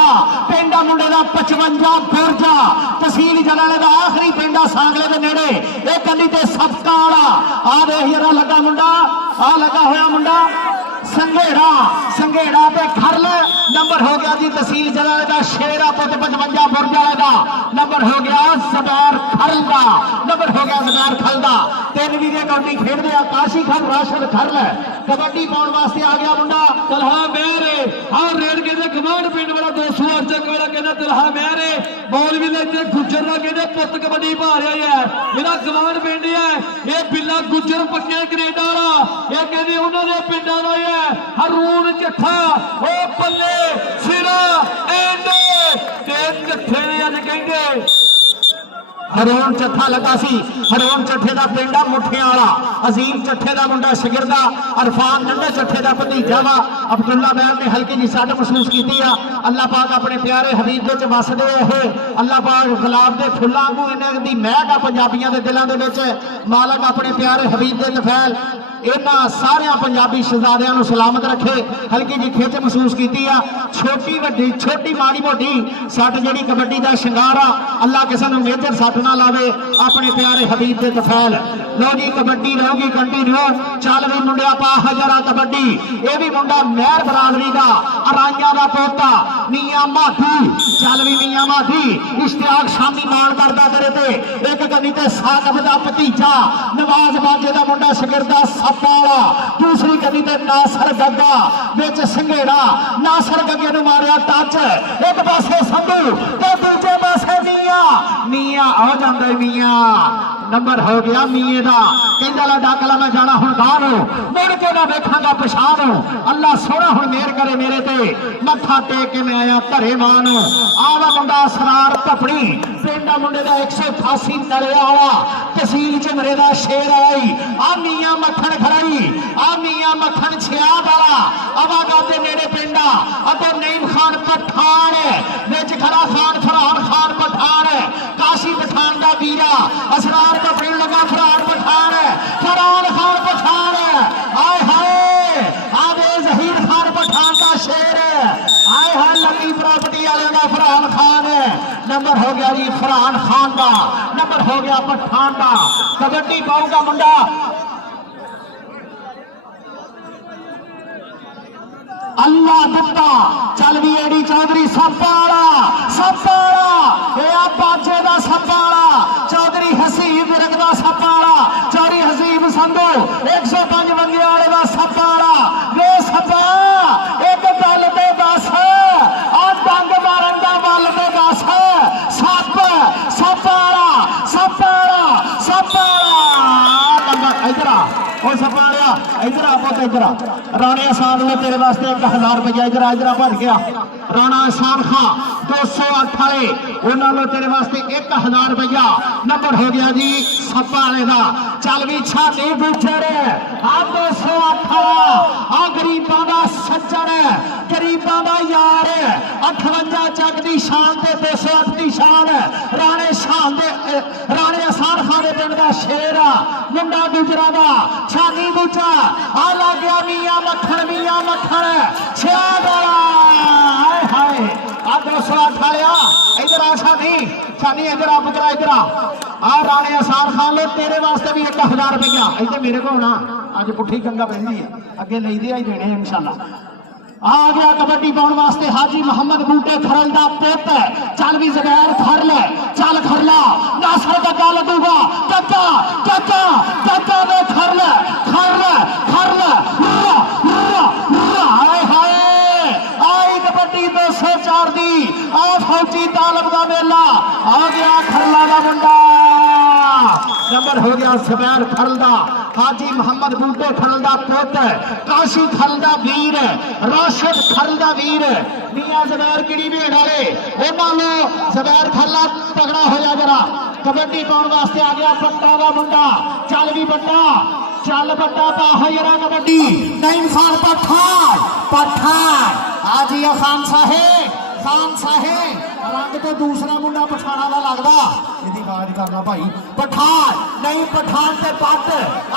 खरदा पिंडा मुंडे का 55 बुरजा तहसील जलाले का आखिरी पिंडा सांगले के नेड़े एक गली ते सबका वाला आ देख जरा लगा मुंडा आ लगा होया मुंडा संघेड़ा संघेड़ा पे खरल नंबर हो गया जी तहसील जलाले का शेरा पुत 55 बुरजा लगा नंबर हो गया ज़ुबैर खरल का नंबर हो गया ज़ुबैर खरल का तीन भी कबड्डी खेडते आकाशी खर राशिद खरल कबड्डी पाने वास्ते आ गया मुंडा तलहा मेरे और रेड के कमांड पिंड वाला 200 अर्जक वाला कहना तलहा मेरे बॉल भी लेते गुजर का कहते पुत कबड्डी पा रहा है मेरा कमांड पिंड है ये बिल्ला गुजर पक्के कनेडा वाला ये कहते उन्होंने पिंडा का है हरून चट्ठा ओ पल्ले सिरा एंडे ते चट्ठे ने अज कहेंगे हरोन चट्ठा लगा सी हरोन चट्ठे का पिंड आ मुठिया वाला अजीम चट्ठे का मुंडा शगिरदा अरफान नंडे चट्ठे का भतीजा वा अब्दुल्ला बैल ने हल्की जी सट महसूस की अल्लाह पाक अपने प्यारे हबीब विच वसदे है अल्लाह पाक गुलाब के फुल्लां वांगू इन्हां दी महक आ पंजाबियां दे दिलां दे विच मालक अपने प्यारे हबीब दे तफैल इन्हां सारियां पंजाबी शहजादियां नूं सलामत रखे हल्की जी खिच महसूस की छोटी वड्डी छोटी माड़ी मोटी सट जिहड़ी कबड्डी का शिंगार आ अल्लाह किसी नूं मेजर सट ना लावे अपने प्यारे हबीब दे तफैल लो जी कबड्डी रहूगी कंटिन्यू चल भी मुंडिया पा हजारा कबड्डी यह भी मुंडा महर बरादरी का अराइया का पोता मियां माधी चल भी मियां माधी इश्तियाक शामी मान करता तेरे ते एक कनी ते साकब दा भतीजा नवाज बाजे का मुंडा शगिरदा सपाला दूसरी कनी ते नासर गग्गा विच संघेड़ा नासर गग्गे नूं मारिया टच एक पासे संधू ते दूजे पासे मियां मियां आ जांदा मियां नंबर हो गया मीए का कहला डाकला मैं जाना हूं गार मुड़ के ना देखा पछाण अल्लाह सोना हूं मेहर करे मेरे ते मत्था टेक के मैं आया घरे मान आवा मुंडा सरार धपड़ी पिंडा मुंडे का 188 तलिया वाला तहसील झमरे का शेर आई आ मियां मक्खन खराई आ मियां मक्खन छियाब वाला आवागा के नेड़े पिंडा अते नईम खान पठान विच खड़ा खान फरहान खान पठान काशी पठान का वीरा असरार धपड़ी लगा फरहान पठान फरहान खान पठान आए हाय आदे जहीर खान पठान का शेर आए हाय लकी प्रॉपर्टी वाले का फरहान खान नंबर हो गया जी फरहान खान का नंबर हो गया पठान का कबड्डी पाऊंगा मुंडा अल्लाह दत्ता चल भी एडी चौधरी सपाला बाजे का सपाला चौधरी हसीब रखदा सपाला चौधरी हसीब संधू 105 बंगे वाले का सपाला वे सपा एक गल ते दस आ डंग मारन दा बल ते दस सप सपाला इधर आ ओ सपालिया इधर आ पुत इधर आ राणे आसान ने तेरे वास्ते 1000 रुपया इधर आ भर गया राणा आसान खां 208 वाले उन्होंने तेरे वास्ते 1000 रुपया नंबर हो गया जी सपा वाले का चल भी छाती बूझर आ 208 वाला आ गरीबां दा सज्जन गरीबां दा यार 58 जग दी शान ते 208 दी शान राणे शान दे राणे आसान खां दे पिंड दा शेर मुंडा गुजरा दा छानी बूझा आ लग गया मियां मक्खन छियाब वाला हाय हाय आ 208 वालिया इधर आ छानी इधर आ पुत्रा इधर आ राणे आसान खान लो तेरे वास्ते भी 1000 रुपया इधर मेरे को होना अज पुठी गंगा बहती है अगे ले ही देने इंशाल्लाह आ गया कबड्डी पाने वास्ते हाजी मोहम्मद बूटे खरल दा पुत चल भी ज़ुबैर खरल चल खरला नासर गग्गा लगूगा गग्गा में खरल हाय हाय आई कबड्डी 204 दी आ फौजी तालब का मेला आ गया खरला का मुंडा नंबर हो गया ज़ुबैर खरल दा हाजी मोहम्मद बूटे खरल दा पुत काशी खरल दा वीर राशिद खरल दा वीर मियां ज़ुबैर किड़ी भेड़ वाले उन्होंने ज़ुबैर खरला तगड़ा होया जरा कबड्डी पाने वास्ते आ गया बट्टा का मुंडा चल भी बट्टा चल बट्टा पा जरा कबड्डी नईम खान पठान हाजी खान खान साहे रंग तो दूसरा मुंडा पठाना का लगता यदि आवाज करना भाई पठान नहीं पठान ते पट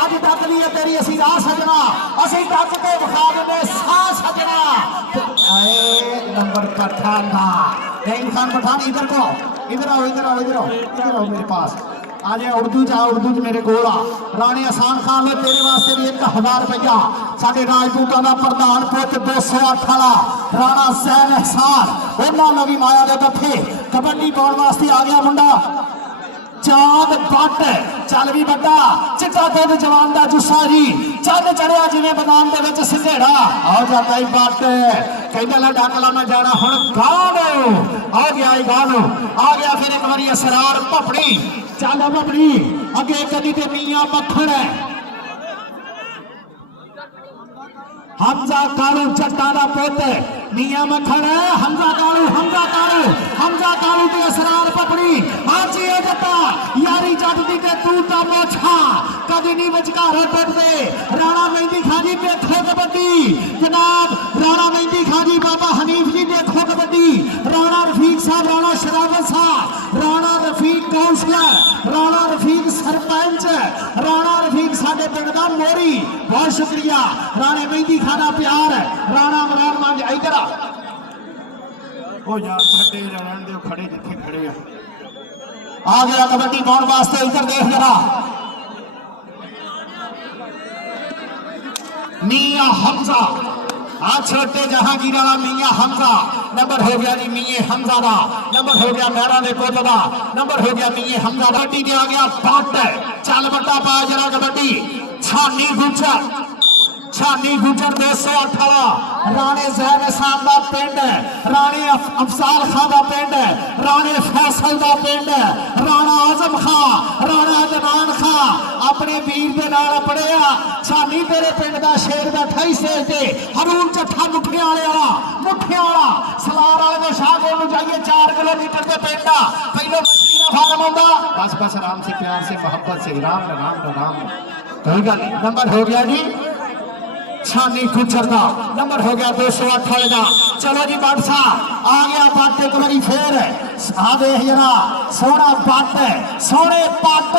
अज तक नहीं तेरी असी राह सजना असी तक के विखा देने सा सजना नंबर पठान का रहीम खान पठान इधर को इधर आओ इधर आओ इधर आओ इधर आओ मेरे पास आ जाए उर्दू च उर्दू च मेरे कोल आ राणे एहसान खान ने तेरे वास्ते भी 1000 रुपया साडे राजपूतां दा प्रधान पुत 208 वाला राणा सैन एहसान उन्होंने भी माया दे कट्ठे कबड्डी पाउण वास्ते आ गया मुंडा चांद बट चल भी बड़ा चिट्टा दुध जवान दा जुस्सा जी चंद चढ़िया जिवें मैदान दे विच सिंघेड़ा आ जाता ही बट कहंदा ला डाकला मैं जाना हुण गानो आ गया ही गानो आ गया फिर एक बारी असरार भपड़ी चल भपड़ी अगे कदी ते मियां मक्खण हमजा कालू जट्टा दा पुत मियां मक्खण हमजा कालू ते असरार भपड़ी हाजी ए जट्टा यारी जट दी ते तू ता मोछा कदी नहीं विचकार टुटदे राणा मेहंदी खान जी देखो कबड्डी जनाब राणा मेहंदी खान जी बाबा हनीफ जी देखो कबड्डी राणा रफीक साहब राणा शरावत साहब राणा रफीक काउंसलर राणा रफीक सरपंच राणा रफीक साडे पिंड दा मोरी बहुत शुक्रिया राणे मेहंदी खाना प्यार राणा इमरान मान इधर ओ यार छड्डे रहण दे खड़े जिथे खड़े आ गया कबड्डी पाउण वास्ते इधर देख जरा मियां हमजा आ छोटे जहांगीर वाला मियां हमजा नंबर हो गया जी मियां हमजा दा नंबर हो गया मेरा दे पुत दा नंबर हो गया मियां हमजा दा कबड्डी ते आ गया पट चल बट्टा पा जरा कबड्डी छानी गुजर 208 वाला राणे ज़ैन एहसान दा पिंड राणे अफसाल खां दा पिंड राणे फैसल दा पिंड राणा आजम खां राणा अदनान खां अपने वीर दे नाल पड़िया छानी तेरे पिंड दा शेर दा 28 स्टेज ते हरून चट्ठा मुठियां वाला सलार वाले दे शाहकोट नूं जाइए 4 किलोमीटर दे पिंड आ पहलो मछली दा फार्म आउंदा बस आराम से प्यार से मोहब्बत से राम कोई गल नहीं नंबर हो गया जी छानी गुजर का नंबर हो गया 208 वाले का चलो जी बट साहब आ गया बट एक बारी फिर आ देख जरा सोना बट सोने पट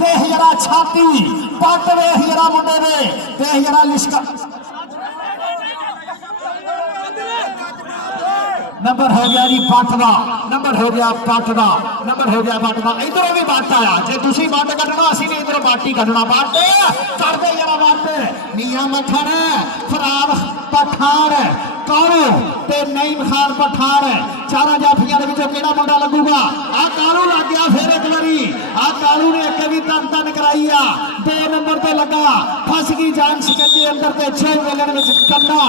देख जरा छाती पट देख जरा मुंडे दे देख जरा लिशका नंबर हो गया जी पट का नंबर हो गया पट का नंबर हो गया पट का इधरों भी बट आया जे तुसी बट कटना असी भी इधरों बट ही कटना बट कर दे जरा बट मियां मक्खण फरार पठान कालू ते नईम खान पठान चारा जाफियां दे विचों केड़ा मुंडा लगूगा आ कालू लग गया फिर एक बारी आ कालू ने एक भी तन कराई आ 2 नंबर ते लगा फस गई जान सिकंजे अंदर ते 6 वेलन विच कन्ना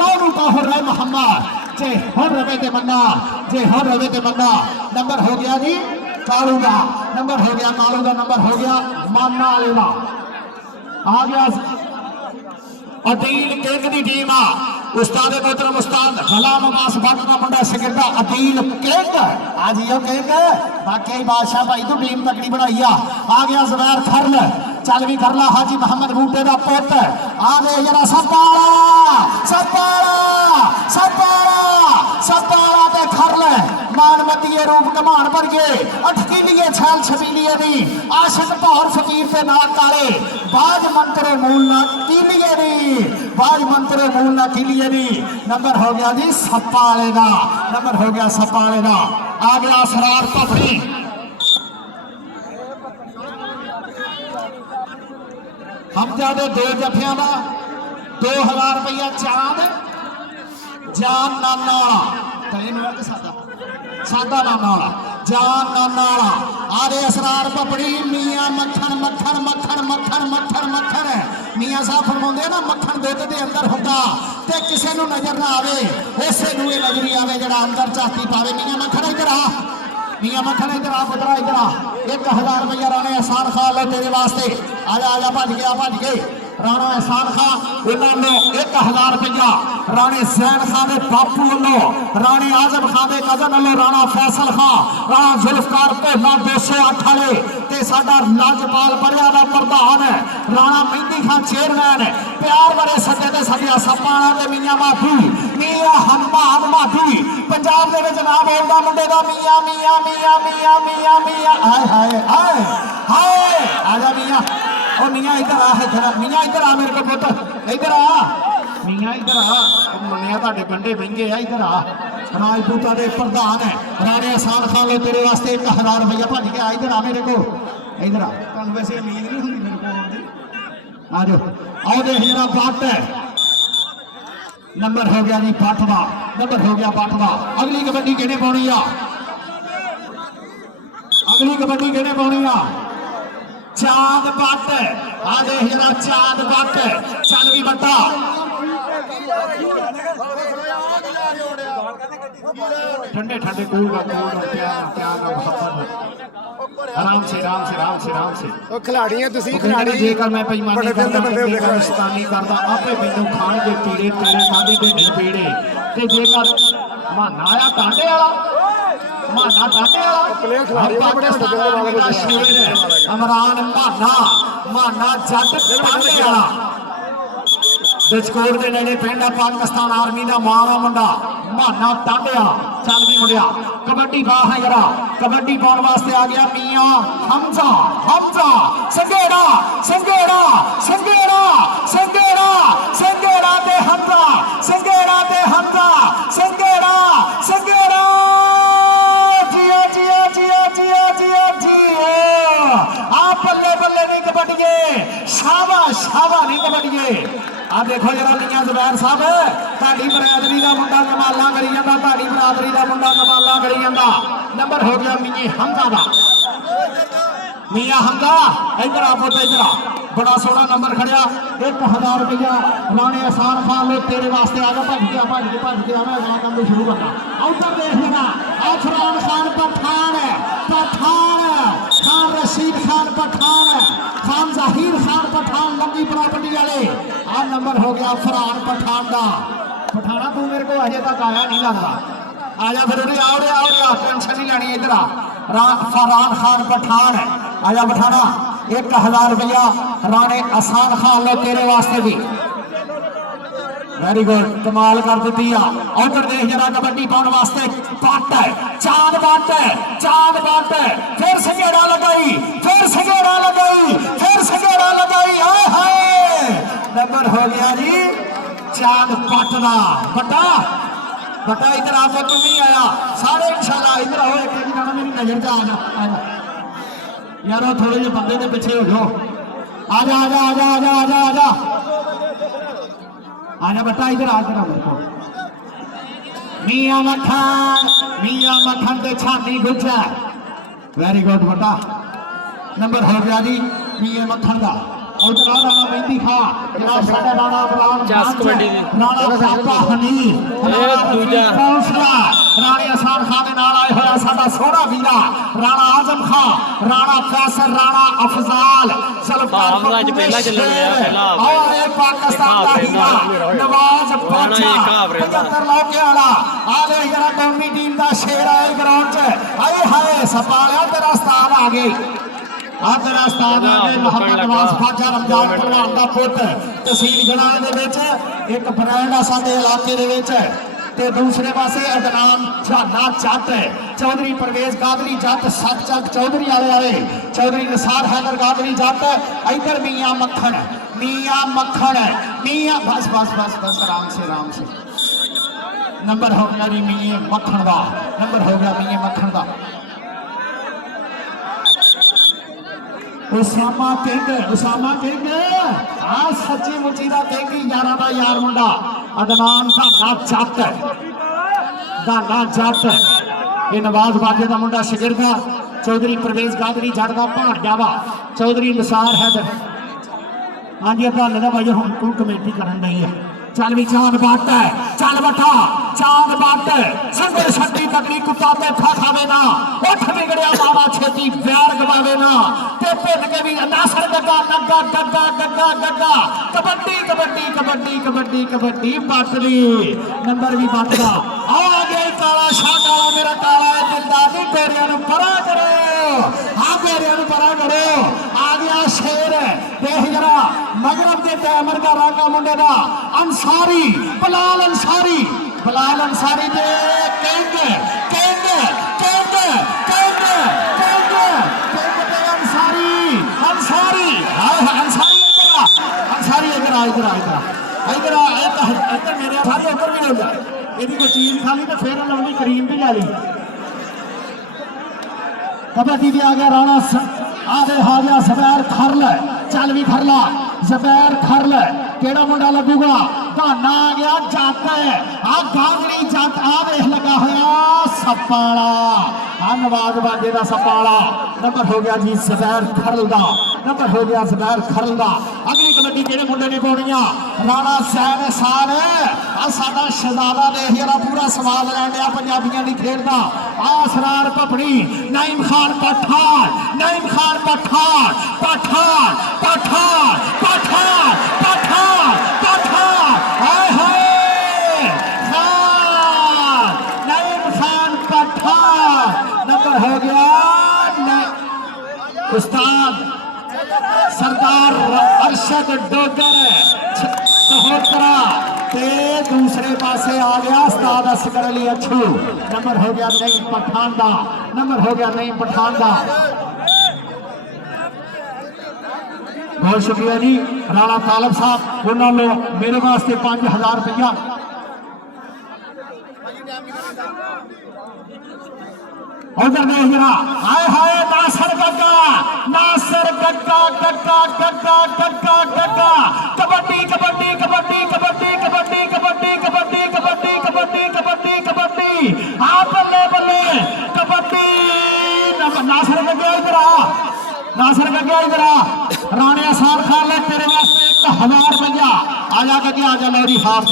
रोनू का हो रहा मोहम्मद जे हो रवे ते मन्ना नंबर हो गया जी कालू का नंबर हो गया कालू का नंबर हो गया माना वाले का आ गया अदील किंग दी टीम आ उस्ताद मोहतरम उस्ताद गुलाम अब्बास भट्ट का मुंडा शिगिरदा अदील किंग आज यो किंग बाकी बादशाह भाई तो टीम तकड़ी बनाई आ गया ज़ुबैर खरल चल भी खरला हाजी मोहम्मद बूटे का पुत आ गए जरा सपाला ते खरल मानवतीय रूप कमान पर गए अठकीलिए छैल छबीलिए दी आशिक भौर फकीर ते ना काले बाज मंत्रो मूल ना कीलिए दी बाज मंत्रो मूल ना कीलिए दी नंबर हो गया जी सप्पा वाले का नंबर हो गया सप्पा वाले का आ गया असरार भपड़ी हमजा दे 2 जफियां का 2000 रुपया चांद जान नाना सादा नाना वाला जान नाना वाला आरे असरार भपड़ी मियां मक्खण मियां साहब फरमाउंदे ना मक्खण दुध दे अंदर हुंदा ते किसे नूं नजर ना आवे उसे नूं ये नजरी आवे जेड़ा अंदर चाती पावे मियां मक्खण इधर आ पुत्रा इधर आ 1000 रुपया राणे एहसान खान ले तेरे वास्ते आजा भज गए राणा एहसान खान इन्होंने 1000 रुपया राणे ज़ैन खान के बापू वालों राणे आजम खान के कजन वालों राणा फैसल खान राणा जुल्फकार भोला 208 वाले ते साडा लाजपाल बड़िया दा प्रधान राणा मेहंदी खान चेयरमैन प्यार बड़े सज्जे ते सज्जा सपाना ते मियां माफी मियां हनुमान माफी पंजाब दे विच नाम बोलदा मुंडे दा मियां मियां मियां मियां मियां मियां हाय हाय हाय हाय आजा मियां ओ मियां इधर आ मियां इधर आ मेरे को पुੱਤ इधर आ मियां इधर आ मन्निया ਤੁਹਾਡੇ ਬੰਦੇ ਮਹਿੰਗੇ ਆ इधर आ राजपूता के प्रधान है राणे अहसान खान लो तेरे वास्ते 1000 रुपया भज गया इधर आ मेरे को इधर आ तुहानू वैसे उम्मीद नहीं होंगी मेरे को आउण दी आ जाओ आओ देख जरा बट है नंबर हो गया जी बाठवा नंबर हो गया बाठवा अगली कबड्डी किहने पाउणी आ अगली कबड्डी किहने पाउणी आ चांद बट आ देख जरा चांद बट चल भी बट्टा ठंडे ठंडे कूल का प्यार प्यार का मोहब्बत आराम से राम से राम से राम से ਉਹ ਖਿਲਾੜੀ ਆ ਤੁਸੀਂ ਖਿਲਾੜੀ जेकर मैं बेईमानी बड़े करदा बंदे देख रहे शैतानी करदा आपे मैनू खाण दे पीड़े तेरे साडी दे नहीं पीड़े ते जेकर माना आया टांडे वाला माना टांडे प्लेयर खिलाड़ी वाला बड़े बड़े बंदे वाले को शेर है इमरान माना जट टांडे वाला बिचकोट के नेड़े पिंड पाकिस्तान आर्मी का मां मुंडा माना टांडिया चल भी मुड़िया कबड्डी बाह है जरा कबड्डी पाने वास्ते आ गया मियां हमजा हमजा संगेड़ा संगेड़ा संगेड़ा संगेड़ा संगेड़ा दे हमजा संगेड़ा दे हमजा संगेड़ा संगेड़ा जिया जिया जिया जिया जिया जिया आप बल्ले बल्ले नहीं कबड्डिए शाबा शाबा नहीं कबड्डिए आ देखो जरा मियां जुबैर साहब ताड़ी बरादरी का मुंडा कमाला करी जाता ताड़ी बरादरी का मुंडा कमाला करी जाता नंबर हो गया मियां हमजा का मियां हमजा इधर आ पुੱਤ इधर आ बड़ा सोहना नंबर खड़िया 1000 रुपया राणे अहसान खान लो तेरे वास्ते आ गया भज के मैं अगला काम शुरू करना उधर देख लेना अफरान खान पठान है पठान खान रशीद खान पठान खान जहीर खान पठान लंबी प्रॉपर्टी वाले आ नंबर हो गया फरहान पठान का पठाना तू मेरे को अजे तक आया नहीं लगता आजा फिर उन्हें आओ रे टेंशन नहीं लेनी इधर आ फरहान खान पठान आजा पठाना 1000 रुपया राणे अहसान खान लो तेरे वास्ते भी वेरी गुड कमाल कर दी उधर देख जरा कबड्डी पाने वास्ते बट है चांद बट फिर संगेड़ा लगाई फिर संगेड़ा लगाई फिर संगेड़ा लगाई हाय हाय नंबर हो गया जी चांद बट का बटा बटा इधर आपको तुम नहीं आया सारे इंशाल्लाह इधर आओ एक गाना मेरी नजर से आ जा यार थोड़े जे बंदे के पीछे हो जाओ आजा आजा आजा आजा आजा आजा आजा बेटा इधर आ जरा मेरे को मियां मक्खन ते छाती गुज्जा वेरी गुड बेटा नंबर हो गया जी मियां मक्खन का उधर राणा मेहंदी खा जनाब साडा राणा इमरान राणा साका हनी दूजा राणे अहसान खान के नाल आए होया साडा सोहना वीरा राणा आजम खान राणा फैसल राणा अफजाल आज पहला चल गया और पाकिस्तान का हीरा नवाज बादशाह 75 लौके वाला आ ले जरा कौमी टीम का शेर आए ग्राउंड च आए हाय सपालिया तेरा स्थान आ गई तेरा स्थान आ गए मोहम्मद नवाज खाजा रमजान प्रधान का पुत तहसील गणाने दे विच एक ब्रांड आ साडे इलाके दे विच ते दूसरे पासे अदनान झाना जट चौधरी परवेज कादरी जट सचक चौधरी वाले आए चौधरी निसार हैदर कादरी जट इधर मियां मक्खन मियां बस बस बस बस आराम से नंबर हो गया जी मियां मक्खन का नंबर हो गया मियां मक्खन का उसामा किंग आ सच्ची मुची दा किंग यारा दा यार मुंडा अदनान धाना जट ये नवाज बाजे का मुंडा शिगिरदा चौधरी परवेज कादरी जट का भाणजा वा चौधरी निसार हैदर हाँ जी भाले का भाई हम तू कमेटी करन रही है चल भी चांद बट है चल बटा चांद बट संगर छट्टी तकली कुत्ता ते खावे ना उठ बिगड़िया मावा छेती प्यार गवावे ना ते पिट के भी नासर गड्गा नग्गा गड्गा गड्गा गड्गा कबड्डी बटली नंबर भी बटदा आ गए काला शाह काला मेरा काला दिलदा दी तेरियां नु परा करो हां तेरियां नु परा करो ग्लैमर का राका मुंडे दा अंसारी बिलाल अंसारी दे king king king king king दे अंसारी इधर मेरे सारे उधर भी हो जाए यदि कोई चीज खा ली तो फिर लाउनी करीम भी ला ली कबड्डी भी आ गया राणा आगे आ गया ज़बैर खरल चल भी खरला ज़बैर खरल केड़ा मुंडा लगूगा गाना आ गया जट आ गागड़ी जट आ देख लगा होया सपाला आ नवाज बाजे का सपाला नंबर हो गया जी ज़बैर खरल दा नंबर हो गया ज़बैर खरल दा अगली कबड्डी केड़े मुंडे ने पाउणी आ राणा सैन साल आ साडा शहजादा देख जरा पूरा स्वाद लैण दिया पंजाबियां दी खेड दा आ असरार पपड़ी नईम खान पठान हाय हाय खान नईम खान पठान नंबर हो गया उस्ताद सरदार अरशद डोगर सहोत्रा ते दूसरे पासे आ गया उस्ताद असगर अली अच्छू नंबर हो गया नईम पठान दा बहुत शुक्रिया जी राणा तालब साहब उन्होंने मेरे वास्ते 5000 रुपया उधर देख जरा हाय हाय नासर गग्गा कबड्डी आ बल्ले बल्ले कबड्डी नासर गग्गा इधर राणे आसार खान ले तेरे वास्ते 1000 रुपया आजा के आजा लो जी हाफ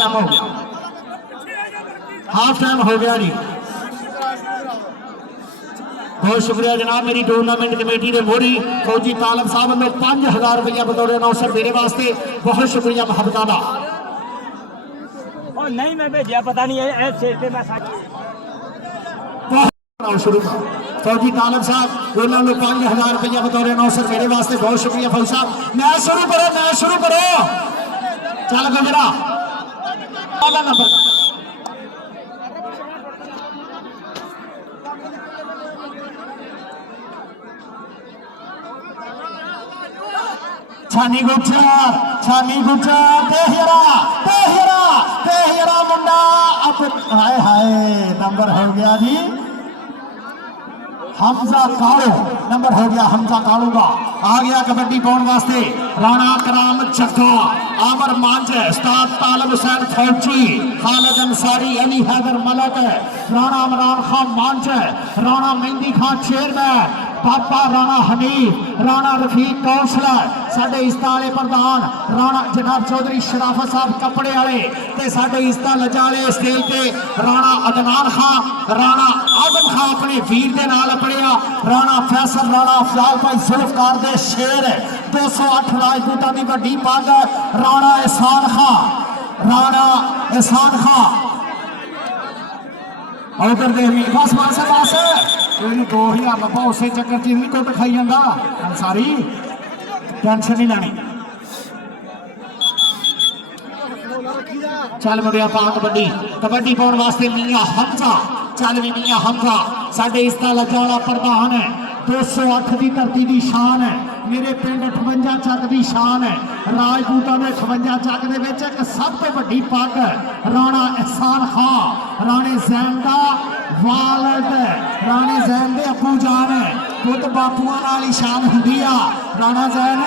टाइम हो गया जी बहुत शुक्रिया जनाब मेरी टूर्नामेंट कमेटी के मोहरी फौजी तालब साहब ने 5000 रुपया बतौर अनाउंसर मेरे वास्ते बहुत शुक्रिया मोहब्बत का नहीं मैं भेजा पता नहीं है शुरू फौजी तालब साहब उन्होंने 5000 रुपया बतौर अनाउंसर मेरे वास्ते बहुत शुक्रिया फौजी साहब मैच शुरू करो चल गुजरा नंबर छानी गुज्जर तेहरा मुंडा अब हाय हाय नंबर हो गया जी हमजा कालू नंबर हो गया हमजा कालू का आ गया कबड्डी पाउन वास्ते राणा कराम जग्गा आमर मांझ उस्ताद तालब हुसैन फौजी खालिद अंसारी अली हैदर मलक राणा इमरान खान मांझ राणा मेहंदी खान चेयरमैन बाबा राणा हनीफ राणा रफीक कौंसलर साडे इस्ता वाले प्रधान राणा जनाब चौधरी शराफत साहब कपड़े वाले ते साडे इस्ता लजाले स्टेज पे राणा अदनान खान राणा आजम खान अपने वीर दे नाल अपड़िया राणा फैसल राणा अफजाल भाई जुल्फकार दे शेर 208 राजपूतां दी वड्डी पग राणा एहसान खान उधर देख बस 2000 लब्भा उसे चक्कर च नहीं कुट खाई जाता अंसारी टेंशन नहीं लैनी चल मुड़िया पा कबड्डी पाउन वास्ते मियां हमजा चल भी मियां हमजा साडे इस्ता लजाला प्रधान है 208 की धरती की शान है मेरे पिंड 58 चक की शान है राजपूतां ने 58 चक दे विच एक सब तो वड्डी पग राणा एहसान खान राणे जैन दा वालद राणे जैन दे अबू जान है खुद बापूआं नाल ही शान हुंदी आ राणा जैन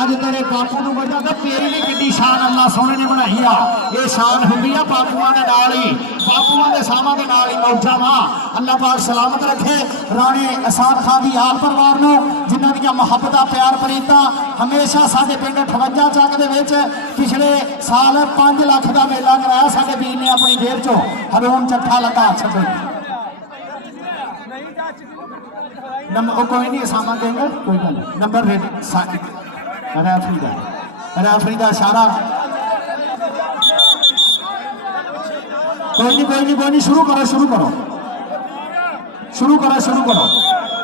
अज तेरे बापू नूं वजह तो तेरी भी किड्डी शान अल्लाह सोहणे ने बनाई आ ये शान हुंदी आ बापूआं दे नाल ही बापूआं दे साहाबां दे नाल ही मौजा वा अल्लाह पाक सलामत रखे राणे एहसान खान दी आल परिवार नूं जिन्हां दी मुहब्बतां प्यार प्रीतां हमेशा साडे पिंड 58 चक दे विच पिछले साल 5 लाख दा मेला कराया साडे वीर ने अपनी जेब चों हरोन चट्ठा लगा छड्डो नंबर कोई नहीं सामा देंगे कोई गल नंबर रेफरी का इशारा कोई नहीं शुरू करो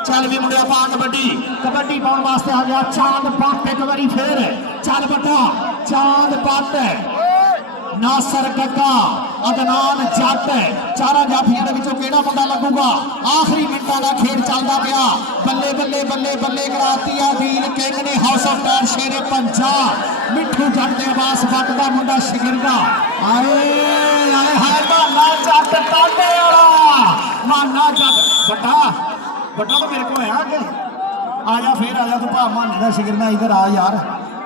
चल भी मुंडिया पा कबड्डी पाउन वास्ते आ गया चांद पंप एक बारी फिर चल बटा चांद पट नासर कक्का अदनान जट चारा जाफियां दे विचों किहड़ा मुंडा लगूगा आखिरी मिनटां दा खेड चलदा पिया बल्ले बल्ले बल्ले बल्ले कराती आ दिल किंग ने हाउस ऑफ टायर शेरे पंजाब मिठू जट दे अब्बास भट्ट दा मुंडा शिगिरदा आए आए हाय माना जट टाटे वाला माना जट बट्टा बट्टा तो मेरे को है आगे आजा फिर आजा तू भा माने दा शिगिरदा इधर आ यार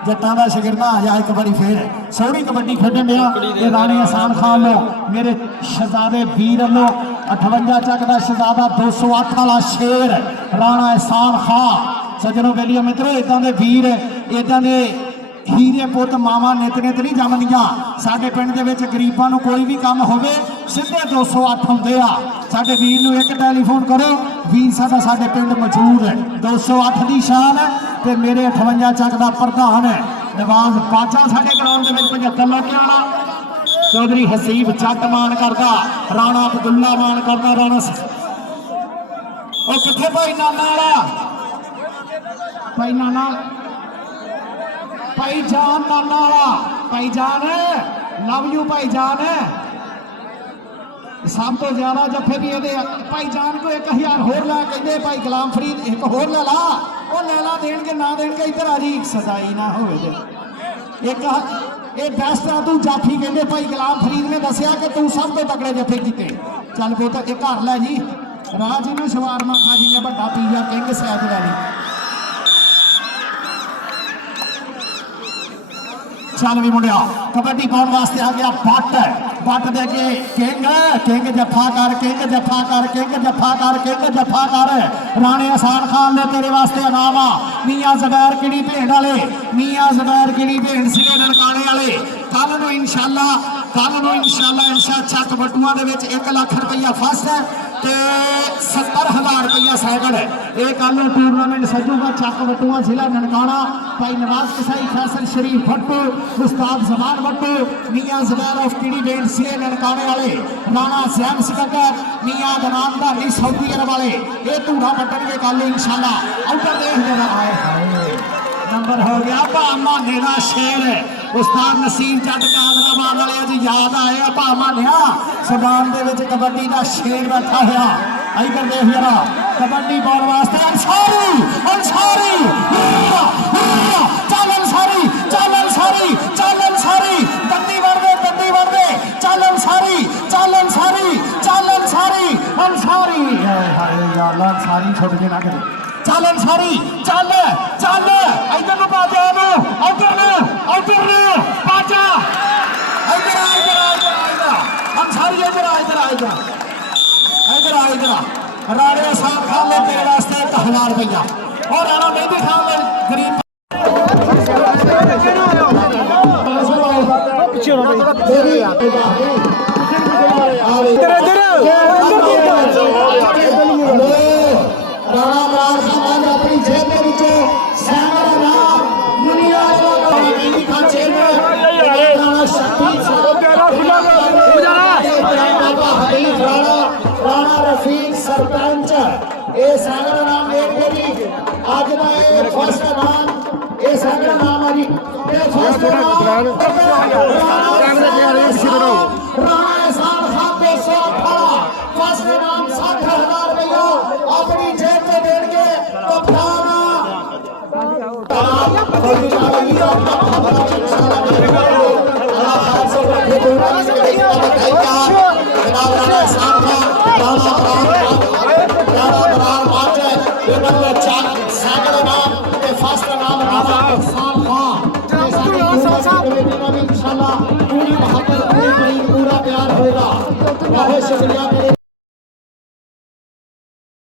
जट्टां दा शिगिरदा आ जा एक बारी फिर सोहनी कबड्डी खेडन दिया ये राणे एहसान खान लो मेरे शहजादे वीर लो 58 चक दा शहजादा 208 वाला शेर राणा एहसान खान सजनों बेलियो मित्रों इदां दे वीर इदां दे हीरे पुत मावा नित नित नहीं जमदियां साडे पिंड दे विच गरीबां नूं कोई भी काम होवे सीधे 208 हुंदे आ साडे वीर नूं एक टेलीफोन करो वीर साडा साडे पिंड मौजूद है 208 दी शान है ते मेरे 58 चक दा प्रधान है नवाज बाचा साडे ग्राउंड दे विच 75 लोकियां वाला चौधरी हसीब जट मान करदा राणा अब्दुल्ला मान करदा राणा ओ किथे भाई नाना वाला भाई नाना भाईजान नाना वाला भाईजान लव यू भाईजान सब तो ज्यादा जफे भी ये भाईजान को 1000 होर ला कहते भाई गुलाम फरीद एक होर ला ला वो लैला देणगे ना देणगे इधर आ जी सजाई ना होवे ते एक ये बेस्ट आ तू जाफी कहते भाई गुलाम फरीद ने दसिया कि तू सब तो तगड़े जफे कीते चल पुत एक घर लै जी राज ने शवारमा खा जी ने बड़ा पीजा किंग सैद वाली चल भी मुंडिया कबड्डी पाने वास्ते आ गया बट दे के किंग जफा कर किंग जफा कर किंग जफा कर किंग जफा कर राणे एहसान खान ने तेरे वास्ते इनाम आ मियां ज़ुबैर किड़ी भेंड वाले मियां ज़ुबैर किड़ी भेंड सिरे ननकाने वाले कल नूं इंशाअल्लाह इंशा चक बटुआ दे विच 1 लाख रुपया फस्ट है ते 70,000 रुपया सैकड़ ये कल टूरनामेंट सजूगा चक बटुआ जिला ननकाना भाई नवाज कसाई फैसल शरीफ भट्टू उस्ताद जमान भट्टू मियां ज़ुबैर ऑफ किड़ी भेंड सिरे ननकाने वाले राणा सैम सिकंदर मियां दनामदारी सऊदी अरब वाले ये धूड़ा बटनगे कल इंशाअल्लाह उधर देख जरा आए हाय नंबर हो गया भामाने का शेर उस्ताद नसीम जट कादराबाद वाले अज याद आए भामानिया सुडान दे विच कबड्डी का शेर बैठा हुआ इधर देख जरा कबड्डी बॉल वास्ते अंसारी चल अंसारी चल अंसारी चल अंसारी गड्डी वड़ दे चल अंसारी चल अंसारी चल अंसारी अंसारी हाय या अल्लाह अंसारी छोड़ के ना करे चल अंसारी चल चल इधर नु बाजा नु उधर बाजा इधर अंसारी इधर राणे एहसान खान ने तेरे वास्ते 1000 रुपया और राणा मेहंदी खान ने गरीब अपनी जेब के नीचे सरपंच ये सैकड़ा नाम एक जी आज का ये फर्स्ट नाम ये सैकड़ा नाम है जी ये फर्स्ट नाम राणा एहसान खान 218 फर्स्ट नाम 60,000 रुपया अपनी जेब में देंगे पूरा प्यार होगा। शुक्रिया।